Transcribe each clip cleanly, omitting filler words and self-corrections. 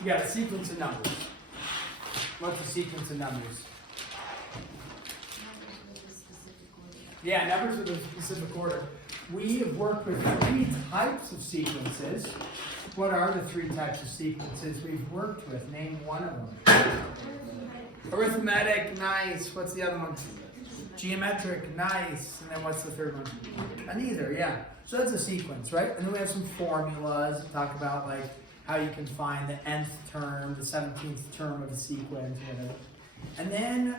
You got a sequence of numbers. What's a sequence of numbers? Numbers with a specific order. Yeah, numbers with a specific order. We have worked with 3 types of sequences. What are the 3 types of sequences we've worked with? Name one of them. Arithmetic, nice. What's the other one? Geometric, nice. And then what's the third one? Neither, yeah. So that's a sequence, right? And then we have some formulas that talk about like how you can find the nth term, the 17th term of a sequence, whatever. And then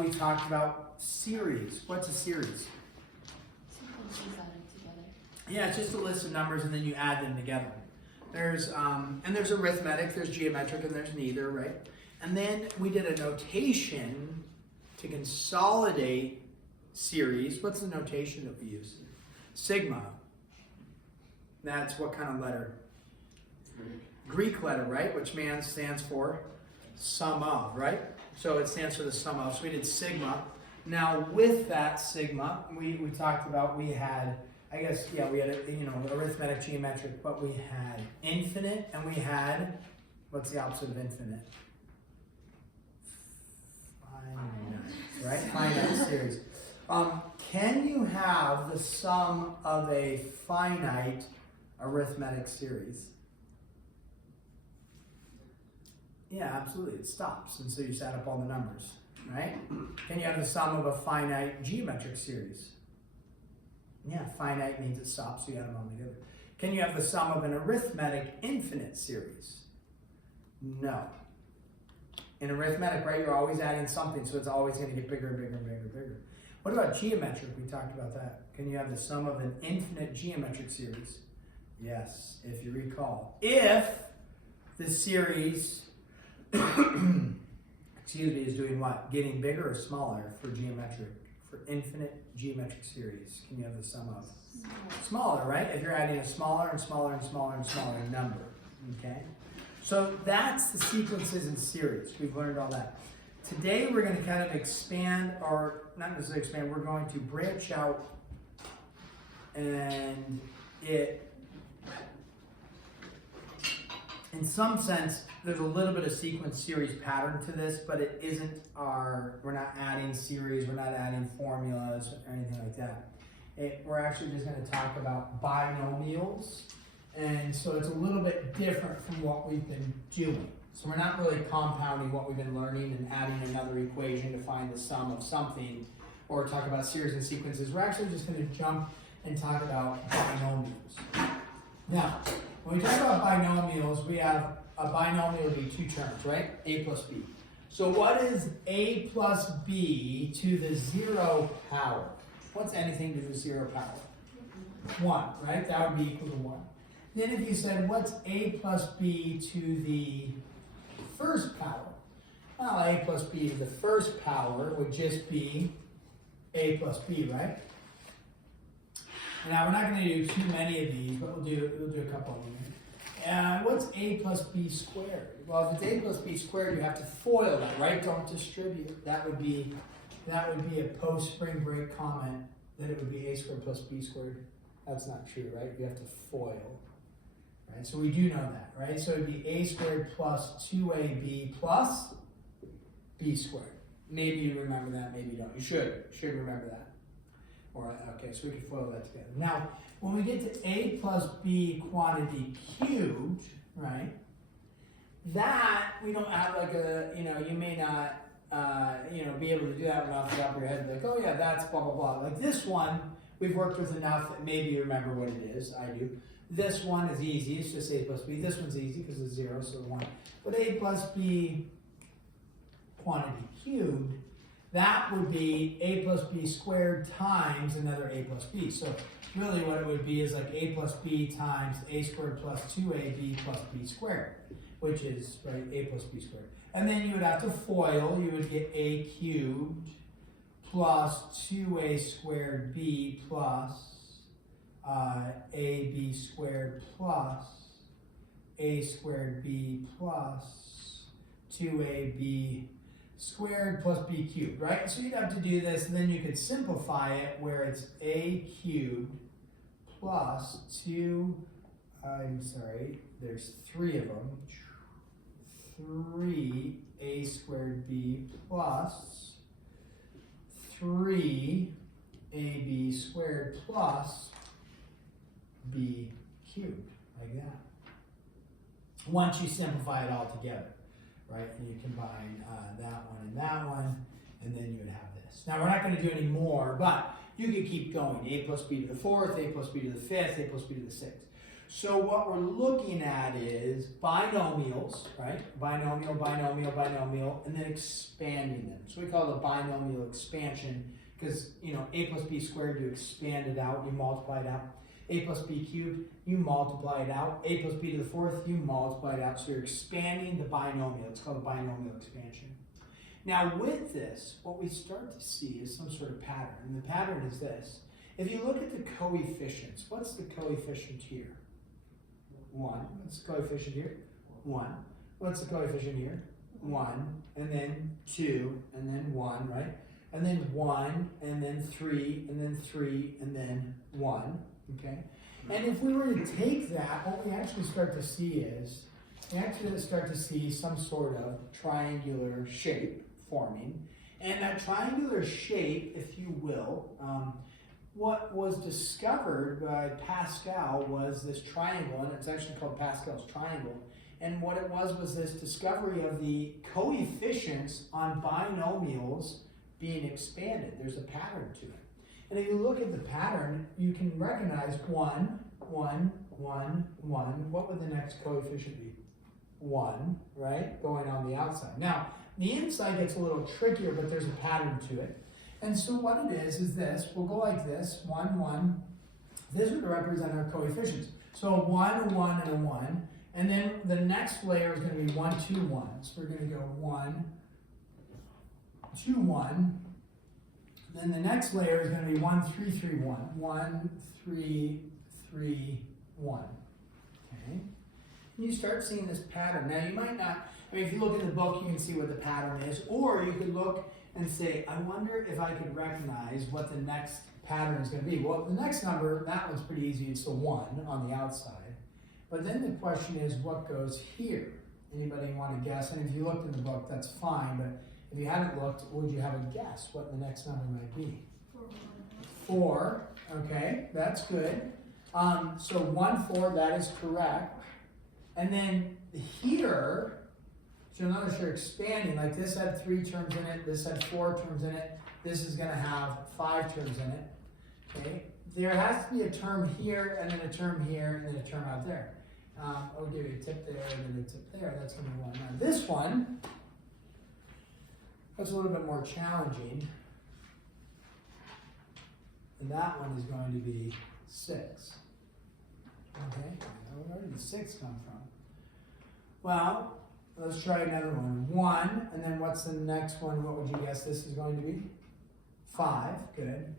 we talked about series. What's a series? Sequences added together. Yeah, it's just a list of numbers and then you add them together. There's arithmetic, there's geometric, and there's neither, right? And then we did a notation to consolidate series. What's the notation that we use? Sigma. That's what kind of letter? Greek letter, right? Which stands for sum of, right? So it stands for the sum of. So we did sigma. Now with that sigma, we talked about we had, I guess, yeah, we had arithmetic, geometric, but we had infinite, and we had, what's the opposite of infinite? Finite, right? Finite series. Can you have the sum of a finite arithmetic series? Yeah, absolutely. It stops, and so you just add up all the numbers, right? Can you have the sum of a finite geometric series? Yeah, finite means it stops, so you add them all together. Can you have the sum of an arithmetic infinite series? No. In arithmetic, right, you're always adding something, so it's always going to get bigger and bigger and bigger and bigger. What about geometric? We talked about that. Can you have the sum of an infinite geometric series? Yes, if you recall. If the series excuse me, is doing what? Getting bigger or smaller for geometric, for infinite geometric series? Can you have the sum of? Smaller, right? If you're adding a smaller and smaller and smaller and smaller number, okay? So that's the sequences in series. We've learned all that. Today we're going to kind of expand, or not necessarily expand, we're going to branch out, and in some sense, there's a little bit of sequence series pattern to this, but it isn't we're not adding series, we're not adding formulas or anything like that. We're actually just going to talk about binomials, and so it's a little bit different from what we've been doing. So we're not really compounding what we've been learning and adding another equation to find the sum of something, or talk about series and sequences. We're actually just going to jump and talk about binomials. Now, when we talk about binomials, we have a binomial would be 2 terms, right? A plus B. So what is A plus B to the 0 power? What's anything to the 0 power? 1, right? That would be equal to 1. Then if you said, what's A plus B to the first power? Well, A plus B to the first power would just be A plus B, right? Now, we're not going to do too many of these, but we'll do a couple of them. What's A plus B squared? Well, if it's A plus B squared, you have to FOIL that, right? Don't distribute. That would be a post-spring break comment that it would be A squared plus B squared. That's not true, right? You have to FOIL, right? So we do know that, right? So it would be A squared plus 2AB plus B squared. Maybe you remember that, maybe you don't. You should remember that. Okay, so we can FOIL that together. Now, when we get to A plus B quantity cubed, right, that we don't have like you may not, be able to do that off the top of your head, like, oh yeah, that's blah, blah, blah. Like this one, we've worked with enough that maybe you remember what it is. I do. This one is easy. It's just A plus B. This one's easy because it's 0, so 1. But A plus B quantity cubed, that would be A plus B squared times another A plus B. So really what it would be is like A plus B times A squared plus 2AB plus B squared, which is, right, A plus B squared. And then you would have to FOIL. You would get A cubed plus 2A squared B plus AB squared plus A squared B plus 2AB squared plus B cubed, right? So you'd have to do this, and then you could simplify it where it's A cubed plus 2, there's 3 of them, 3a squared b plus 3ab squared plus b cubed, like that. Once you simplify it all together, right? And you combine that one, and then you would have this. Now we're not going to do any more, but you could keep going. A plus b to the fourth, a plus b to the fifth, a plus b to the sixth. So what we're looking at is binomials, right? Binomial, binomial, binomial, and then expanding them. So we call it a binomial expansion because, you know, a plus b squared, you expand it out, you multiply it out. A plus b cubed, you multiply it out. A plus b to the fourth, you multiply it out. So you're expanding the binomial. It's called a binomial expansion. Now with this, what we start to see is some sort of pattern. And the pattern is this. If you look at the coefficients, what's the coefficient here? 1. What's the coefficient here? 1. What's the coefficient here? 1. And then 2. And then 1, right? And then 1. And then 3. And then 3. And then 1. Okay? And if we were to take that, what we actually start to see is, we actually start to see some sort of triangular shape forming. And that triangular shape, if you will, what was discovered by Pascal was this triangle, and it's actually called Pascal's triangle. And what it was this discovery of the coefficients on binomials being expanded. There's a pattern to it. And if you look at the pattern, you can recognize 1, 1, 1, 1. What would the next coefficient be? 1, right? Going on the outside. Now, the inside gets a little trickier, but there's a pattern to it. And so what it is this. We'll go like this, 1, 1. This would represent our coefficients. So a 1, a 1, and a 1. And then the next layer is going to be 1, 2, 1. So we're going to go 1, 2, 1. Then the next layer is going to be 1, 3, 3, 1. 1, 3, 3, 1. Okay? And you start seeing this pattern. Now you might not, I mean, if you look in the book, you can see what the pattern is. Or you could look and say, I wonder if I could recognize what the next pattern is going to be. Well, the next number, that one's pretty easy. It's the 1 on the outside. But then the question is, what goes here? Anybody want to guess? And if you looked in the book, that's fine. But if you haven't looked, would you have a guess what the next number might be? 4. Okay, that's good. So 1, 4, that is correct. And then here, so you'll notice you're expanding. Like this had 3 terms in it. This had 4 terms in it. This is going to have 5 terms in it. Okay. There has to be a term here, and then a term here, and then a term out there. I'll give you a tip there, and then a tip there. That's going to be 1. Now this one, that's a little bit more challenging. And that one is going to be 6. Okay, now where did the 6 come from? Well, let's try another one. 1, and then what's the next one? What would you guess this is going to be? 5, good.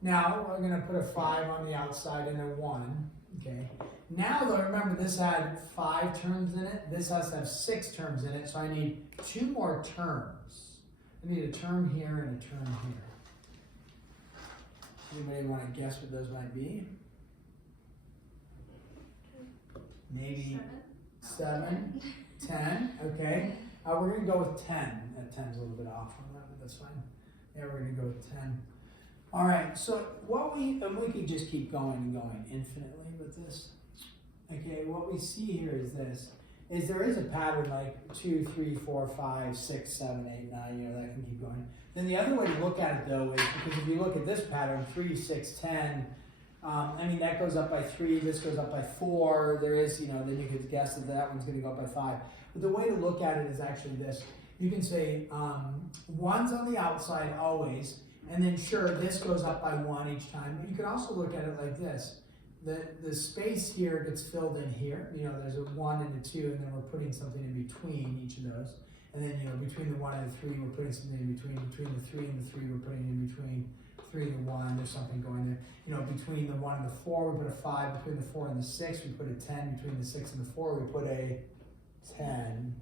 Now we're going to put a 5 on the outside and a 1. Okay. Now though, remember this had 5 terms in it. This has to have 6 terms in it, so I need 2 more terms. I need a term here and a term here. Anybody want to guess what those might be? Maybe 7, 10, okay. We're going to go with 10. That 10's a little bit off on that, but that's fine. Yeah, we're going to go with 10. All right, so what we could just keep going and going infinitely with this. Okay, what we see here is this, is there is a pattern like 2, 3, 4, 5, 6, 7, 8, 9, you know, that can keep going. Then the other way to look at it though is, because if you look at this pattern, 3, 6, 10, I mean, that goes up by 3, this goes up by 4, there is, you know, then you could guess that that one's going to go up by 5. But the way to look at it is actually this. You can say 1's on the outside always, and then sure, this goes up by 1 each time. But you can also look at it like this. The space here gets filled in here. You know, there's a 1 and a 2, and then we're putting something in between each of those. And then, you know, between the 1 and the 3, we're putting something in between. Between the 3 and the 3, we're putting in between. 3 and the 1, there's something going there. You know, between the 1 and the 4, we put a 5. Between the 4 and the 6, we put a 10. Between the 6 and the 4, we put a 10.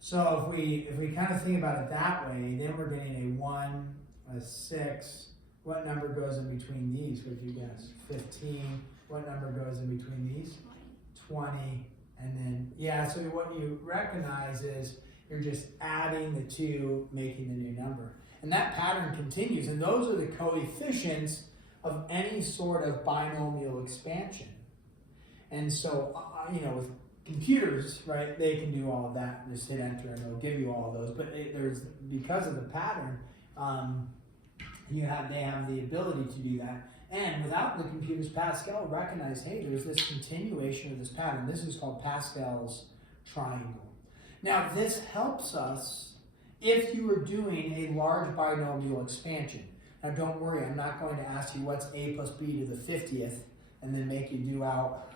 So if we kind of think about it that way, then we're getting a 1, a 6. What number goes in between these? Would you guess? 15. What number goes in between these? 20 And then, yeah, so what you recognize is you're just adding the two, making the new number. And that pattern continues, and those are the coefficients of any sort of binomial expansion. And so, with computers, right, they can do all of that, just hit enter and it'll give you all of those. But because of the pattern, they have the ability to do that. And without the computers, Pascal recognized, hey, there's this continuation of this pattern. This is called Pascal's triangle. Now, this helps us if you are doing a large binomial expansion. Now, don't worry, I'm not going to ask you what's a plus b to the 50th and then make you do out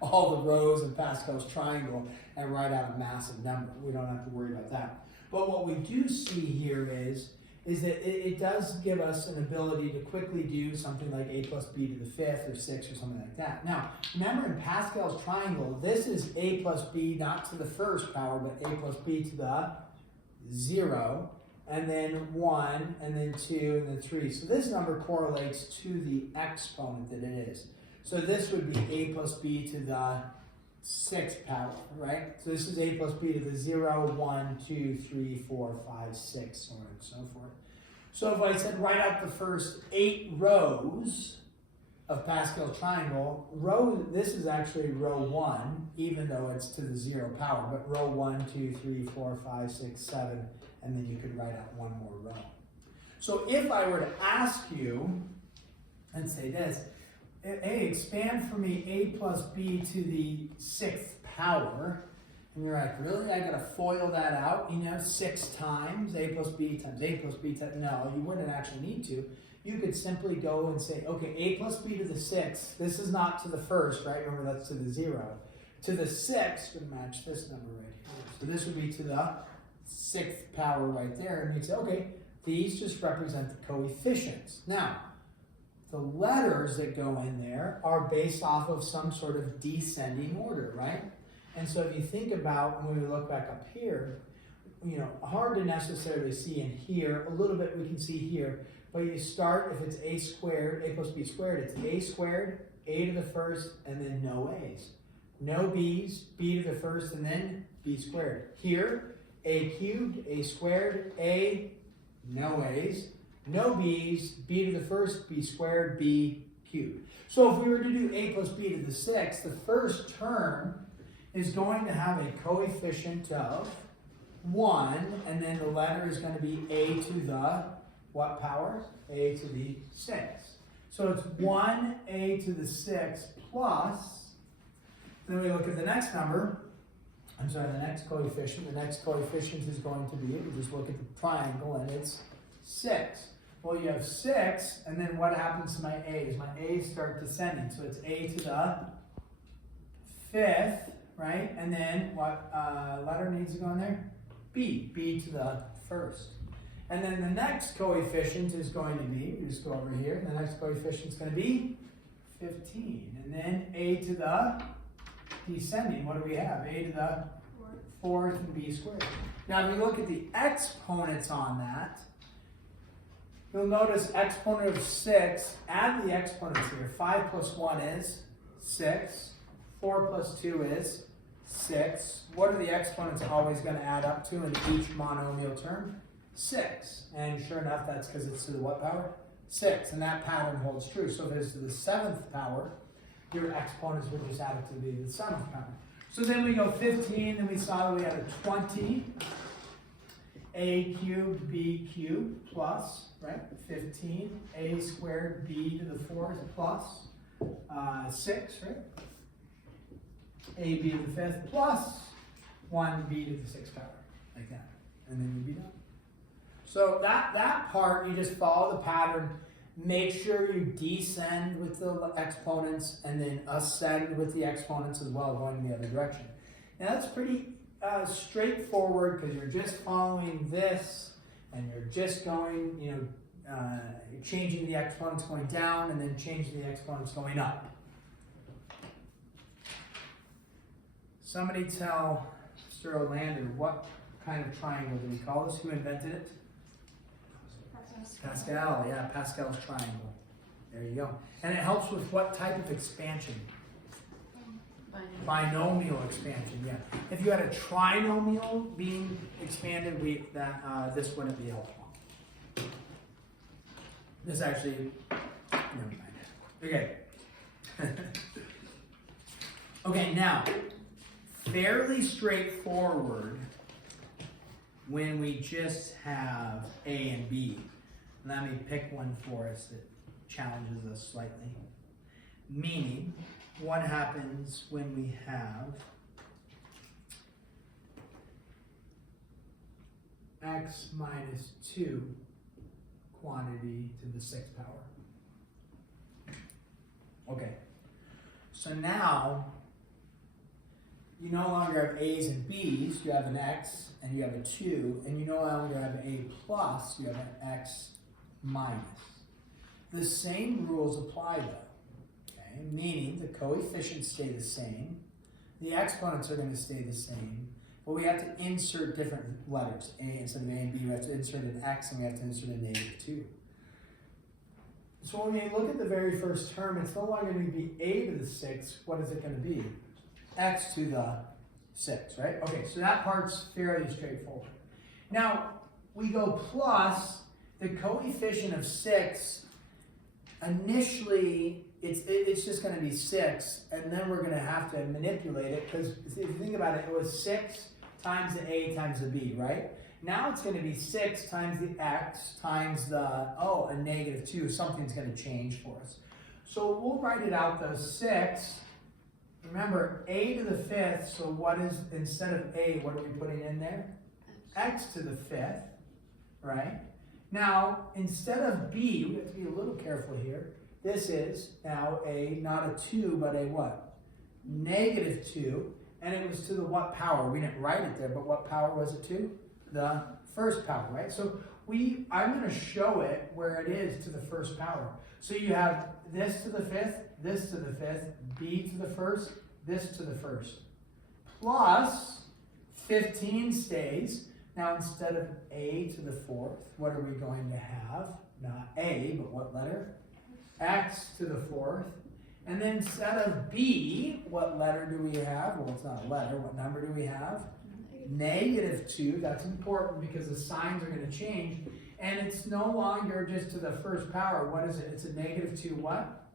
all the rows of Pascal's triangle and write out a massive number. We don't have to worry about that. But what we do see here is that it does give us an ability to quickly do something like a plus b to the 5th or 6th or something like that. Now, remember in Pascal's triangle, this is a plus b not to the first power, but a plus b to the 0, and then 1, and then 2, and then 3. So this number correlates to the exponent that it is. So this would be a plus b to the 6th power, right? So this is a plus b to the 0, 1, 2, 3, 4, 5, 6, so on and so forth. So if I said write out the first 8 rows of Pascal's triangle, this is actually row 1, even though it's to the 0 power, but row 1, 2, 3, 4, 5, 6, 7, and then you could write out one more row. So if I were to ask you and say this, hey, expand for me a plus b to the 6th power. And you're like, really? I gotta FOIL that out, 6 times, a plus b times a plus b times. No, you wouldn't actually need to. You could simply go and say, okay, a plus b to the 6th, this is not to the first, right? Remember, that's to the 0. To the 6th would match this number right here. So this would be to the 6th power right there. And you'd say, okay, these just represent the coefficients. Now, the letters that go in there are based off of some sort of descending order, right? And so if you think about when we look back up here, hard to necessarily see in here, a little bit we can see here, but you start, if it's a squared, a plus b squared, it's a squared, a to the first, and then no a's. No b's, b to the first, and then b squared. Here, a cubed, a squared, a, no a's. No b's, b to the first, b squared, b cubed. So if we were to do a plus b to the 6th, the first term is going to have a coefficient of 1, and then the letter is going to be a to the what power? A to the 6th. So it's 1a to the 6th plus, then we look at the next number, the next coefficient. The next coefficient is going to be, we just look at the triangle, and it's 6. Well, you have 6, and then what happens to my a's? My a's start descending, so it's a to the 5th, right? And then what letter needs to go in there? B to the 1st. And then the next coefficient is going to be, we just go over here, the next coefficient is going to be 15. And then a to the descending, what do we have? A to the 4th and b squared. Now, if you look at the exponents on that, you'll notice exponent of 6, add the exponents here. 5 plus 1 is 6. 4 plus 2 is 6. What are the exponents always going to add up to in each monomial term? 6. And sure enough, that's because it's to the what power? 6. And that pattern holds true. So if it's to the 7th power, your exponents would just add it to the 7th power. So then we go 15, and we saw that we had a 20. A cubed, b cubed, plus, right, 15, a squared, b to the 4th, plus 6, right, a b to the 5th, plus 1b to the 6th power, like that, and then you'd be done. So that part, you just follow the pattern, make sure you descend with the exponents, and then ascend with the exponents as well, going in the other direction. And that's pretty straightforward, because you're just following this, and you're just going, you're changing the exponents going down, and then changing the exponents going up. Somebody tell Mr. Olander, what kind of triangle do we call this? Who invented it? Pascal, yeah, Pascal's triangle. There you go. And it helps with what type of expansion? Binomial. Binomial expansion, yeah. If you had a trinomial being expanded, this wouldn't be helpful. This actually, never mind. Okay. Okay, now, fairly straightforward when we just have A and B. Let me pick one for us that challenges us slightly. Meaning, what happens when we have x minus 2 quantity to the 6th power? Okay, so now you no longer have a's and b's, you have an x and you have a 2, and you no longer have a plus, you have an x minus. The same rules apply though, okay? Meaning the coefficients stay the same, the exponents are going to stay the same, but we have to insert different letters. A instead of a and b, we have to insert an x and we have to insert a -2. So when we look at the very first term, it's no longer going to be a to the 6. What is it going to be? X to the 6, right? Okay, so that part's fairly straightforward. Now, we go plus the coefficient of 6. Initially, it's just going to be 6, and then we're going to have to manipulate it, because if you think about it, it was 6 times the a times the b, right? Now it's going to be 6 times the x times the, a -2. Something's going to change for us. So we'll write it out though. 6, remember, a to the 5th, so what is, instead of a, what are we putting in there? X to the 5th, right? Now, instead of b, we have to be a little careful here. This is now not a 2, but a what? -2, and it was to the what power? We didn't write it there, but what power was it to? The first power, right? So I'm going to show it where it is to the first power. So you have this to the 5th, this to the 5th, b to the 1st, this to the 1st, plus 15 stays. Now instead of a to the 4th, what are we going to have? Not a, but what letter? X to the 4th. And then instead of b, what letter do we have? Well, it's not a letter. What number do we have? -2. That's important because the signs are going to change. And it's no longer just to the first power. What is it? It's a -2 what?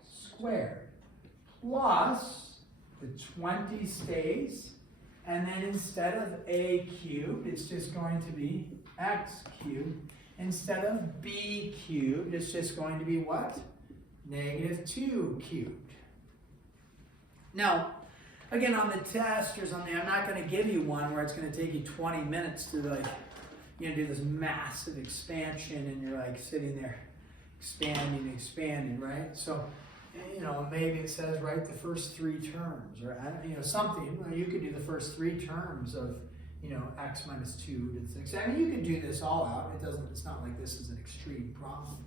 Squared. Plus the 20 stays. And then instead of a cubed, it's just going to be x cubed. Instead of b cubed, it's just going to be what? -2 cubed. Now, again, on the test or something, I'm not going to give you one where it's going to take you 20 minutes to do this massive expansion and you're like sitting there expanding, right? So, maybe it says write the first 3 terms or, something. You could do the first 3 terms of, x minus 2 to the 6. I mean, you could do this all out. It's not like this is an extreme problem.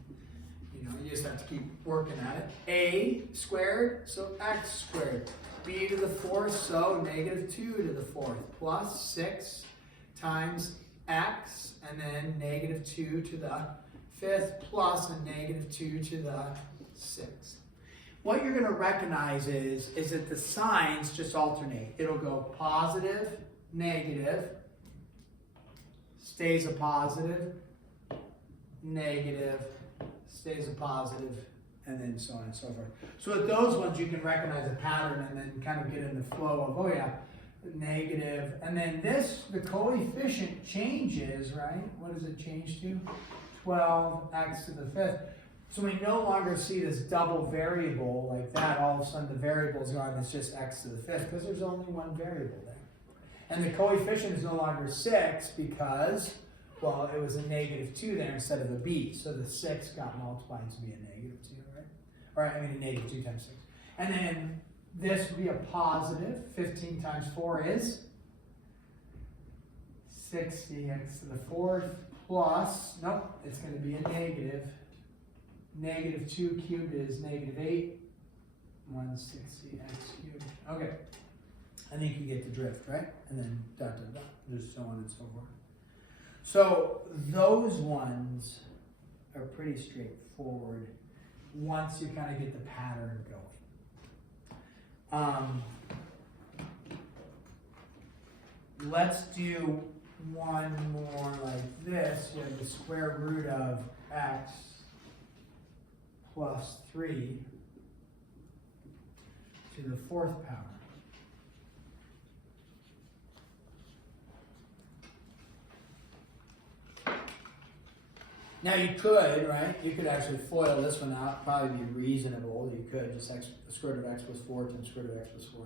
You just have to keep working at it. A squared, so x squared. B to the 4th, so -2 to the 4th, plus 6 times x, and then -2 to the 5th, plus a -2 to the 6th. What you're going to recognize is that the signs just alternate. It'll go positive, negative, stays a positive, negative, stays a positive, and then so on and so forth. So with those ones, you can recognize a pattern and then kind of get in the flow of, negative. And then the coefficient changes, right? What does it change to? 12x to the 5th. So we no longer see this double variable like that. All of a sudden the variable's gone, it's just x to the 5th because there's only one variable there. And the coefficient is no longer 6 because, well, it was a -2 there instead of a b. So the 6 got multiplied to be a -2, right? Or a -2 times 6. And then this would be a positive. 15 times 4 is 60x to the 4th plus, nope, it's going to be a negative. -2 cubed is -8. 160x cubed. Okay. I think you get the drift, right? And then dot, dot, dot, just so on and so forth. So those ones are pretty straightforward once you kind of get the pattern going. let's do one more like this. You have the square root of x plus 3 to the 4th power. Now you could, right? You could actually FOIL this one out, probably be reasonable. You could just the square root of x plus 4 times square root of x plus 4.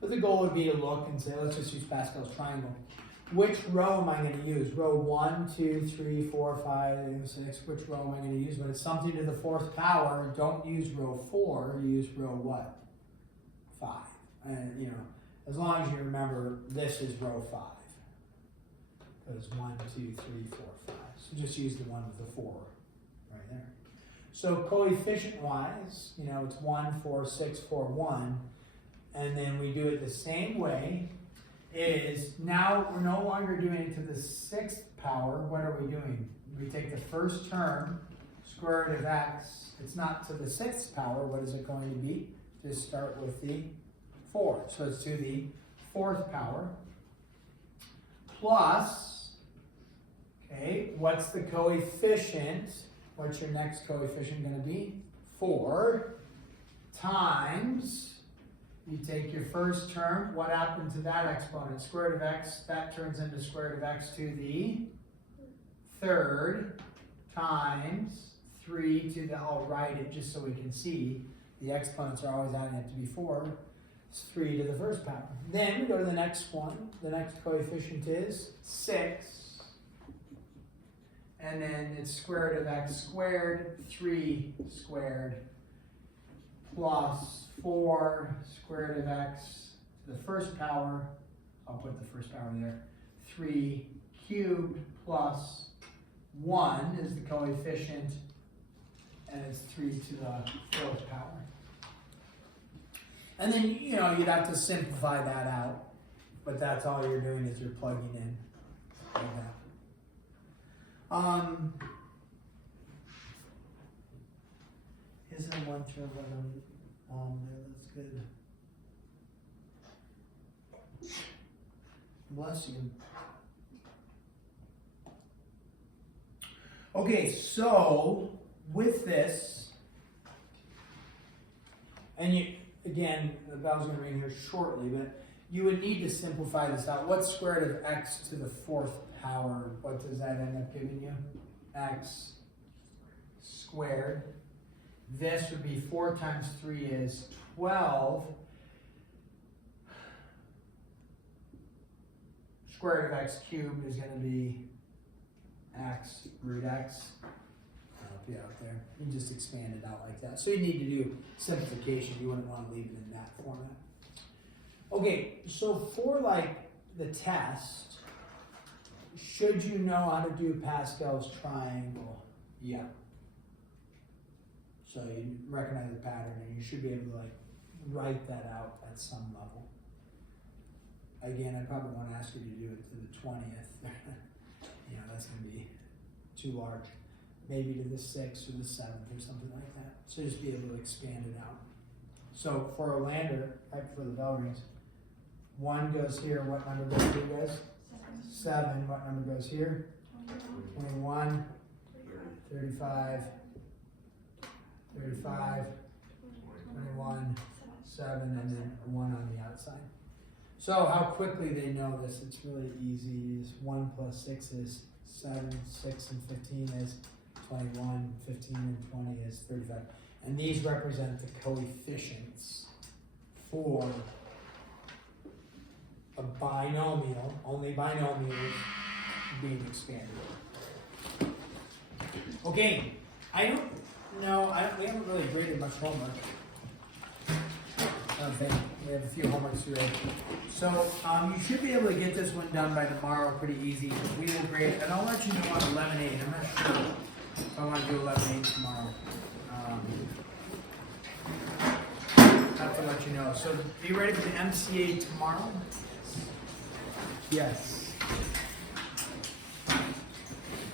But the goal would be to look and say, let's just use Pascal's triangle. Which row am I going to use? Row 1, 2, 3, 4, 5, 6. Which row am I going to use? When it's something to the 4th power, don't use row 4. Use row what? 5. And you know, as long as you remember, this is row 5. Because 1, 2, 3, 4, 5. So just use the one with the 4 right there. So coefficient wise, you know, it's 1, 4, 6, 4, 1. And then we do it the same way. Is now we're no longer doing it to the 6th power. What are we doing? We take the first term, square root of x. It's not to the 6th power. What is it going to be? Just start with the 4. So it's to the 4th power. Plus, okay, what's the coefficient? What's your next coefficient going to be? 4 times. You take your first term, what happened to that exponent? Square root of x, that turns into square root of x to the 3rd times 3 to the, I'll write it just so we can see, the exponents are always adding up to be 4. It's 3 to the 1st power. Then we go to the next one. The next coefficient is 6. And then it's square root of x squared, 3 squared, plus 4 square root of x to the 1st power, I'll put the 1st power there, 3 cubed plus 1 is the coefficient, and it's 3 to the 4th power. And then, you know, you'd have to simplify that out, but that's all you're doing is you're plugging in like that. Isn't 1 through 11? That's good. Bless you. Okay, so with this, and you again, the bell's going to ring here shortly, but you would need to simplify this out. What's square root of x to the 4th power? What does that end up giving you? X squared. This would be 4 times 3 is 12. Square root of x cubed is going to be x root x. I'll help you out there. You just expand it out like that. So you need to do simplification. You wouldn't want to leave it in that format. Okay, so for like the test, should you know how to do Pascal's triangle? Yeah. So you recognize the pattern and you should be able to like write that out at some level. Again, I probably want to ask you to do it to the 20th. You know, that's going to be too large. Maybe to the 6th or the 7th or something like that. So just be able to expand it out. So for a lander, right before the bell rings, 1 goes here. What number goes here, guys? 7. What number goes here? 21, 35, 35, 21, 7, and then a 1 on the outside. So how quickly they know this, it's really easy. Is 1 plus 6 is 7, 6 and 15 is 21, 15 and 20 is 35. And these represent the coefficients for a binomial, only binomials being expanded. Okay, I don't know, we haven't really graded much homework. I don't think. We have a few homeworks today. So you should be able to get this one done by tomorrow pretty easy. We will grade it, and I'll let you know on 11-8. I'm not sure if I want to do 11-8 tomorrow. Have to let you know. So be ready for the MCA tomorrow? Yes.